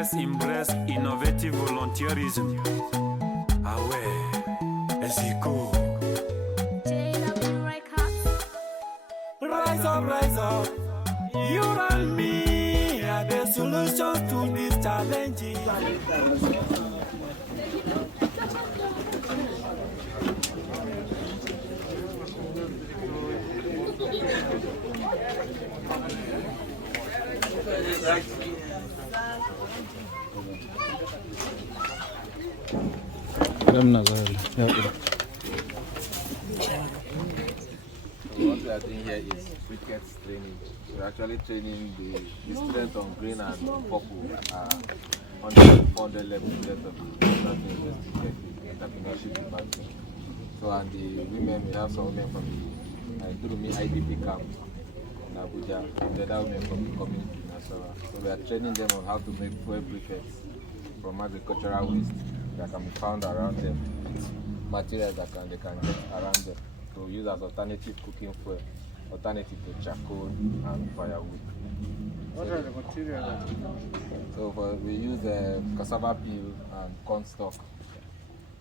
Let's embrace innovative volunteerism. Away, as he go. Rise up. You and me are the solution to these challenges. What we are doing here is Briquettes training. We're actually training the students on green and purple on the 400 level students of the entrepreneurship department. So, and the women, we have some women from the Durumi IDP camp in Abuja, and the other women from the community in Nasarawa. So we are training them on how to make fuel briquettes from agricultural waste that can be found around them, materials that they can get around them, to use as alternative cooking fuel, alternative to charcoal and firewood. What are the materials? So we use cassava peel and corn stalk.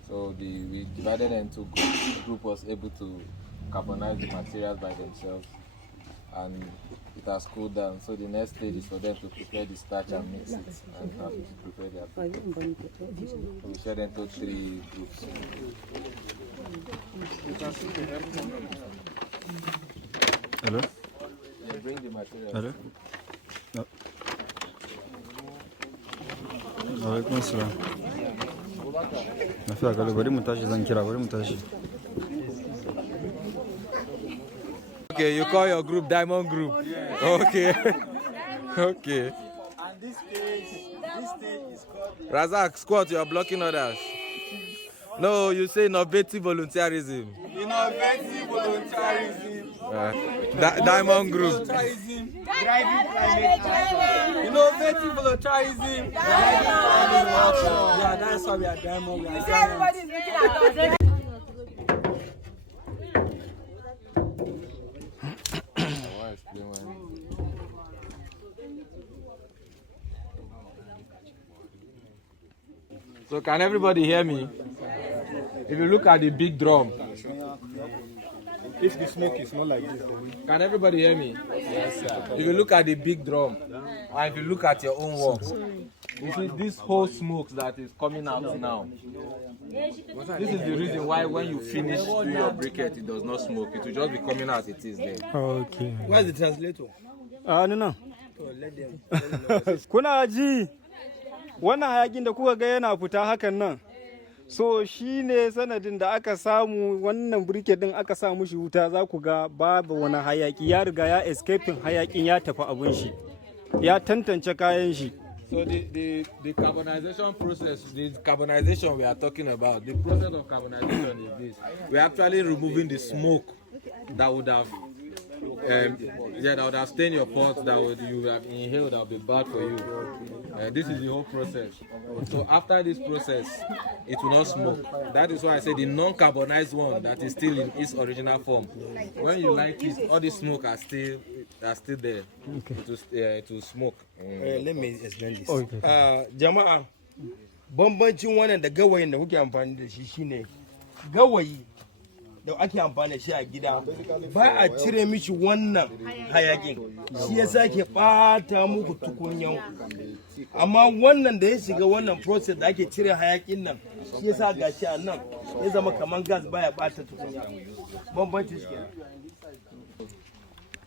So we divided them into groups. The group was able to carbonize the materials by themselves, and it has cooled down. So the next stage is for them to prepare the starch and mix it and have to prepare their food. So we share them into 3 groups. Hello? Yeah, bring the materials. Hello? No. Alaikum salam. Lafiya kalau bari mu tashi zan kira, bari mu tashi. Okay, you call your group Diamond Group. Yeah. Okay. Okay. And this stage is called Razak, squat, you are blocking others. No, you say innovative volunteerism. innovative volunteerism. Diamond Group. Driving climate action. Innovative volunteerism. Driving climate action. Yeah, that's why we are Diamond. Everybody's looking at us. So can everybody hear me? If you look at the big drum. If the smoke is not like this, Can everybody hear me? Yes, sir. If you look at the big drum, and if you look at your own work, you see this whole smoke that is coming out now. This is the reason why when you finish doing your briquette, it does not smoke. It will just be coming out as it is there. Okay. where's the translator? No. Oh, let them. Kuna ji wannan hayakin da kuka ga yana fita hakan nan. So shi ne sanadin da aka samu wannan briquette din aka sa mushi wuta, za ku ga babu wani hayaki, ya riga ya escaping hayakin ya tafi abun shi. Ya tantance kayan shi. So the carbonization process, the carbonization we are talking about, the process of carbonization is this. We're actually removing the smoke that would have that would have stained your pot, that would you have inhaled, that would be bad for you. This is the whole process. So after this process, it will not smoke. That is why I say the non-carbonized one that is still in its original form. When you light it, all the smoke are still there. Okay. To smoke. Let me explain this. Okay. Jama'a, bambancin wannan da gawayin da kuke amfani da shi shine gawayi da ake amfani da shi a gida ba a cire mishi wannan hayakin, shi yasa ke bata muku tukunyan. Amma wannan da ya shiga wannan process da ake cire hayakin nan, shi yasa gashi a nan ya zama kaman gas baya bata tukunya. Bambancin shi.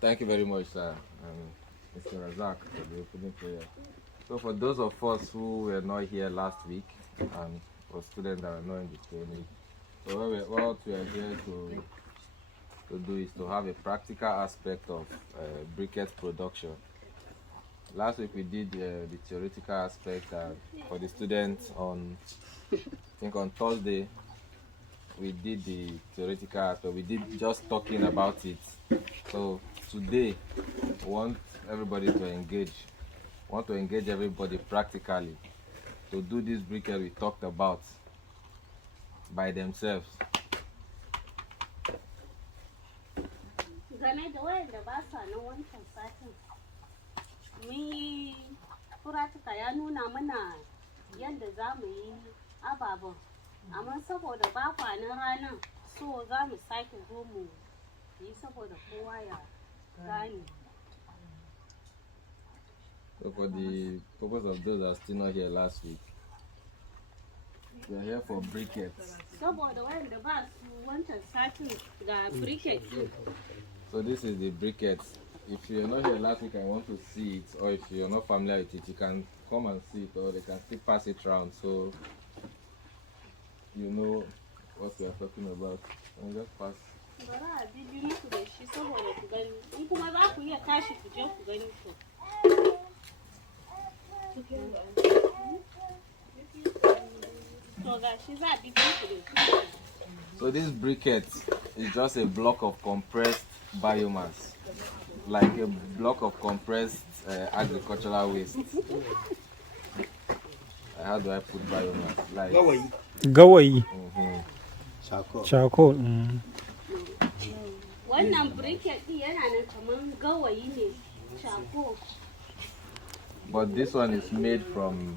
Thank you very much, sir. Mr. Razak, for the opening prayer. So for those of us who were not here last week, and for students that are not in the training, so what we are here to do is to have a practical aspect of briquette production. Last week we did the theoretical aspect for the students on, I think on Thursday, we did the theoretical aspect. We did just talking about it. So today, we want everybody to engage. We want to engage everybody practically to do this briquette we talked about by themselves. Game da wayanda ba sa nan wancan satin, mun yi furatika ya nuna mana yadda za mu yi ababen. Amma saboda ba kwanan ranar so za mu sake zo mu yi saboda kowa ya gane. So for the purpose of those that are still not here last week, we are here for briquettes. Saboda wanda ba su wancan satin ga briquettes. So this is the briquettes. If you're not here last week and want to see it, or if you're not familiar with it, you can come and see it, or they can still pass it around so you know what we are talking about. And just pass. Bara did you need to shi saboda ku gani. In kuma za ku iya tashi ku je ku gani to. So this briquette is just a block of compressed biomass, like a block of compressed agricultural waste. How do I put biomass? Like Gawayi. Charcoal. Wannan briquette yana nan kaman gawayi ne, charcoal. But this one is made from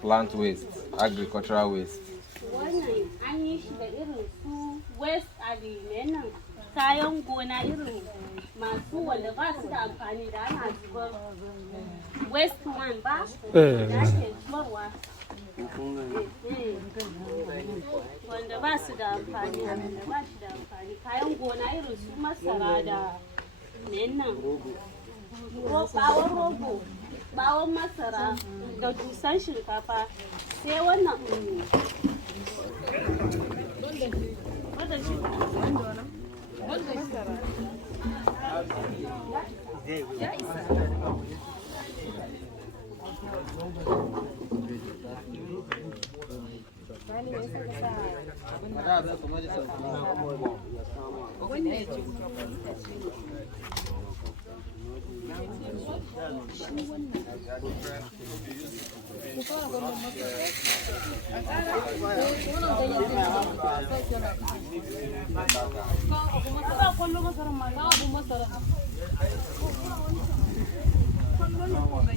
plant waste, agricultural waste. Wannan an yi shi da irin su waste alimenan kayan gona irin masu wanda ba su da amfani da ana zubar waste one ba da ake zubarwa wanda ba su da amfani wanda ba shi da amfani kayan gona irin su masara da menan bawon rogo bawon masara da dusan shinkafa sai wannan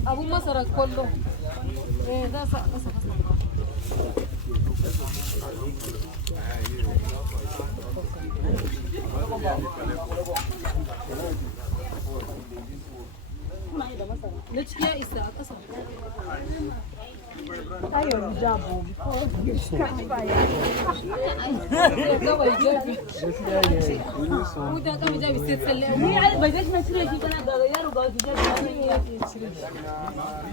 Abu masara kollo. Za sa kasa. Na ciki ya isa a kasa. Ayo jabo kawai jabi. Mutan kawai jabi sai tsalle. Ni ai ba zai na cire shi kana ga yaro ga jabi ya ke cire.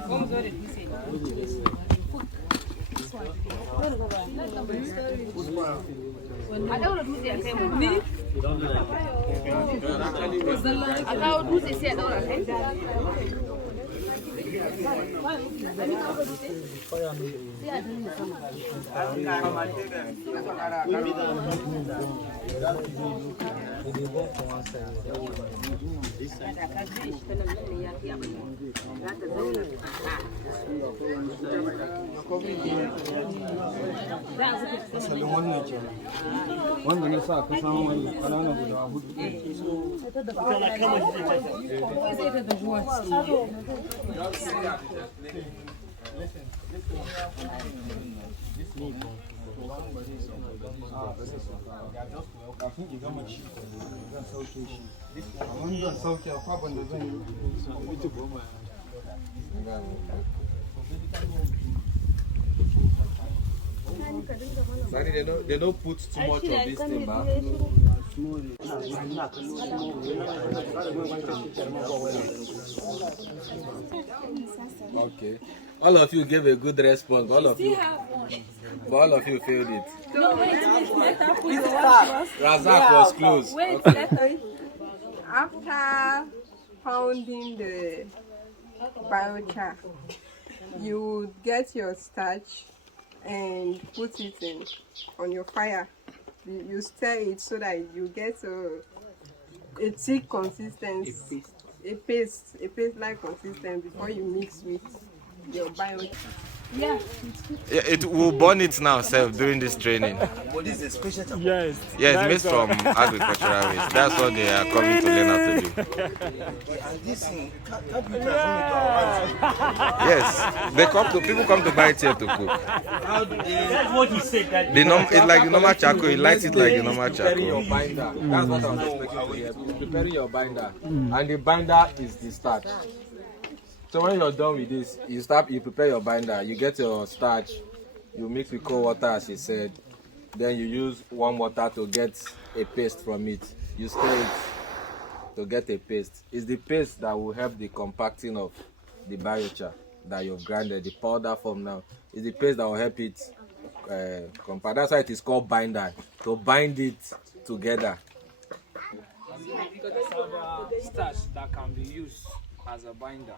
Mu zo da dutse. A daura dutse a kai mu. Ni? A kawo dutse sai a daura kai. Asalin wannan ke wanda na sa ka samu wani ƙananan guda hudu. Kafin ki gama ci zan sauke shi. Amma zan sauke kwabon da zan yi. Sorry, they don't put too much of this thing back. Okay. All of you gave a good response. All of you. But all of you failed it. No, wait. Razak was close. Wait, okay. After pounding the biochar, you get your starch and put it in on your fire. You stir it so that you get a thick consistency, a paste like consistency before you mix with your biochar. Yeah. Yeah, it will burn it now, self, during this training. But this is a special type. Yes. Yeah, it's made from agricultural waste. That's what they are coming to learn how to do. And this thing, can't be transformed into our hands. Yes, people come to buy it here to cook. How do they? That's what he said. That It's like the normal charcoal. He lights it like the normal Preparing your charcoal. binder. That's what I was expecting to hear. Preparing your binder. And the binder is the starch. So when you're done with this, you prepare your binder, you get your starch, you mix with cold water as he said, then you use warm water to get a paste from it. You stir it to get a paste. It's the paste that will help the compacting of the biochar that you've grinded, the powder form now. It's the paste that will help it compact. That's why it is called binder, to bind it together. Starch that can be used as a binder.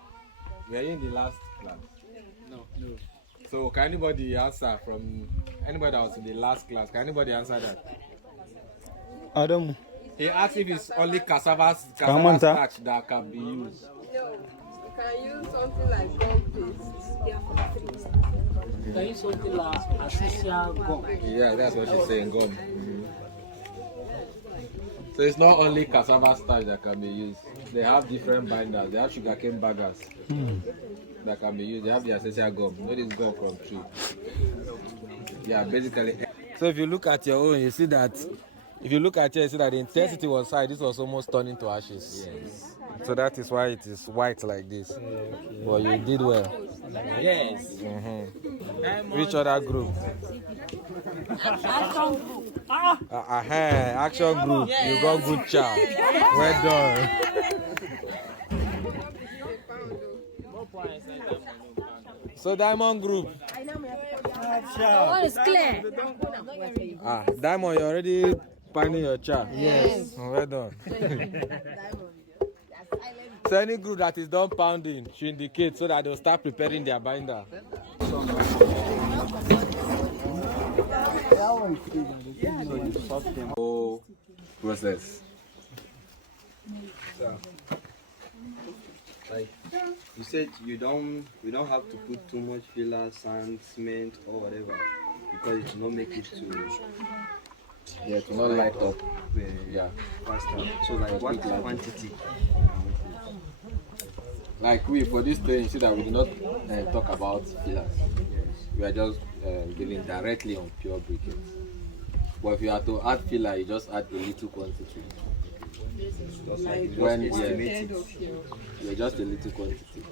We are in the last class. No. So can anybody answer from anybody that was in the last class? Can anybody answer that? Adam. He asked if it's only cassava Come starch that can be used. No, you can use something like gum paste. You can use something like artificial gum. Yeah, that's what she's saying, gum. So it's not only cassava starch that can be used. They have different binders. They have sugarcane baggers that can be used. They have the essential gum. You know this gum from tree. Yeah, basically. So if you look at your own, you see that. If you look at it, you see that the intensity was high. This was almost turning to ashes. Yes. So that is why it is white like this. But you did well. Yes. Which other group? Action group. Action group. You got good job. Well done. So Diamond group. All is clear. Diamond, you're already pounding your char. Yes. Well done. So any group that is done pounding should indicate so that they'll start preparing their binder. Whole process. Like you said, we don't have to put too much filler, sand, cement, or whatever, because it will not make it to To not light up. faster. So like what quantity? Like we for this day, you see that we did not talk about fillers. We are just dealing directly on pure briquettes. But if you have to add filler, you just add a little quantity. Just like When yeah. just a little quantity.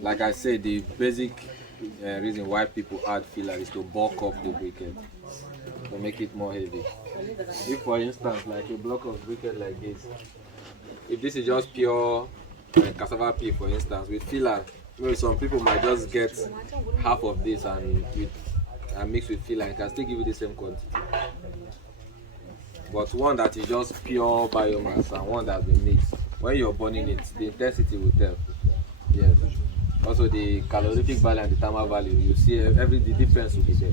Like I said, the basic reason why people add filler is to bulk up the briquette, to make it more heavy. If for instance, like a block of briquette like this, if this is just pure cassava pea, for instance, with filler, maybe some people might just get half of this and mix with filler and can still give you the same quantity. But one that is just pure biomass and one that's been mixed, when you're burning it, the intensity will tell. Yes. Also the calorific value and the thermal value, you see the difference will be there.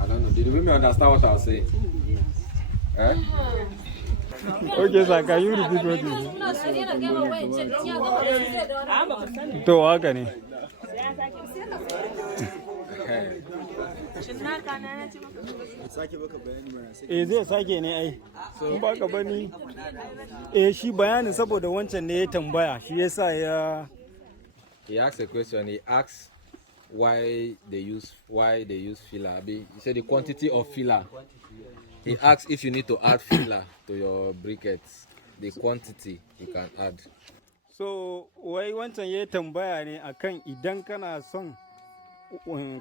I don't know. Did the women understand what I was saying? Eh? Okay, sir, can you repeat what you said? To haka ne. Zai sake ne ai. In baka bani. Shi bayanin saboda wancan ne ya tambaya, shi yasa ya. He asked a question. He asked why they use filler. He said the quantity of filler. He asked if you need to add filler to your briquettes, the quantity you can add. So wai wancan ya tambaya ne akan idan kana son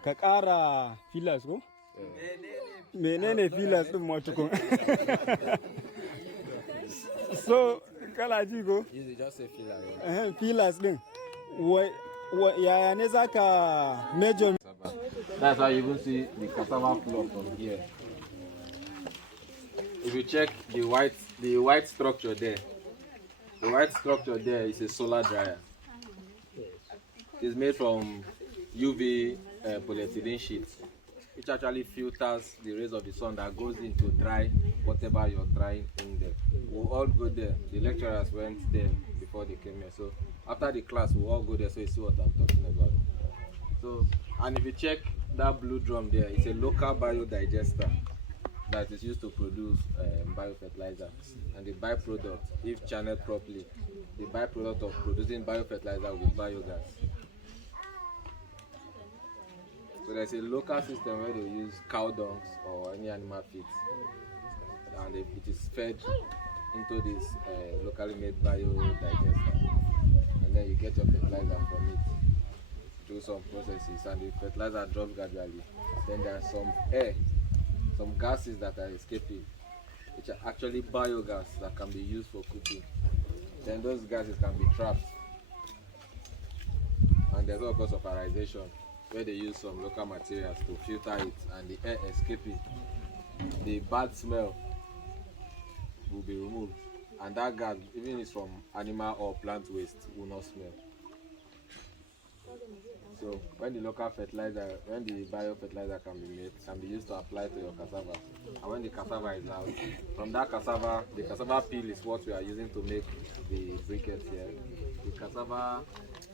ka ƙara filas ko? Menene filas din ma tukun? So kala ji ko? Easy, just say filler. Filas din. Yaya ne zaka measure? That's why you even see the cassava flour from here. If you check the white structure there, is a solar dryer. It's made from UV polyethylene sheets, which actually filters the rays of the sun that goes in to dry whatever you're drying in there. We'll all go there. The lecturers went there before they came here. So after the class, we'll all go there so you see what I'm talking about. So, and if you check that blue drum there, it's a local biodigester that is used to produce biofertilizer. And the byproduct, if channeled properly, the byproduct of producing biofertilizer will be biogas. So there's a local system where they use cow dungs or any animal feed, and it is fed into this locally made biodigester, and then you get your fertilizer from it through some processes, and the fertilizer drops gradually. Then there are some air, some gases that are escaping, which are actually biogas that can be used for cooking. Then those gases can be trapped, and there's all sorts of aeration, where they use some local materials to filter it, and the air escaping, the bad smell will be removed, and that gas, even if it's from animal or plant waste, will not smell. So when the local fertilizer, when the biofertilizer can be made, can be used to apply to your cassava, and when the cassava is out, from that cassava, the cassava peel is what we are using to make the briquettes here. The cassava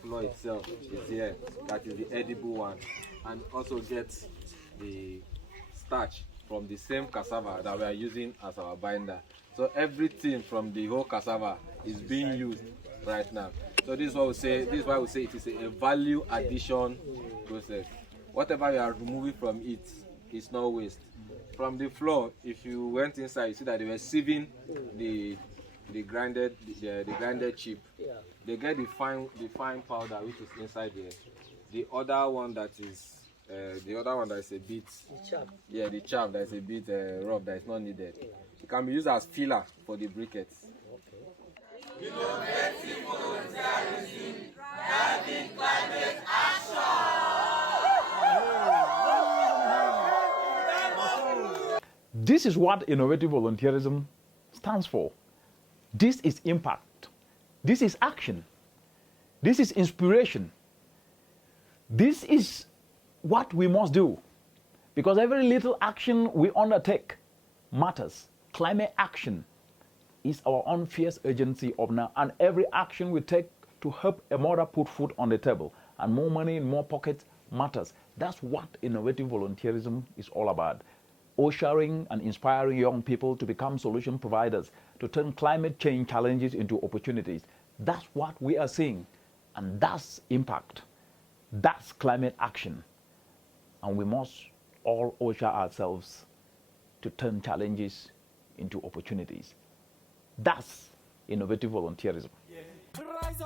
flour itself is here, that is the edible one, and also gets the starch from the same cassava that we are using as our binder. So everything from the whole cassava is being used right now. So this is what we say. This is why we say it is a value addition process. Whatever you are removing from it is not waste. From the flour, if you went inside, you see that they were sieving the grinded chip. They get the fine powder which is inside there. The other one that is a bit, the chaff that is a bit rough, that is not needed. It can be used as filler for the briquettes. Innovative volunteerism, driving climate action. This is what innovative volunteerism stands for. This is impact. This is action. This is inspiration. This is what we must do, because every little action we undertake matters. Climate action is our own fierce urgency of now, and every action we take to help a mother put food on the table and more money in more pockets matters. That's what innovative volunteerism is all about. Ushering and inspiring young people to become solution providers, to turn climate change challenges into opportunities. That's what we are seeing, and that's impact. That's climate action. And we must all usher ourselves to turn challenges into opportunities. That's innovative volunteerism. Rise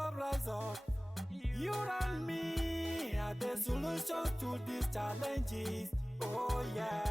up. You and me are the solution to these challenges. Oh yeah.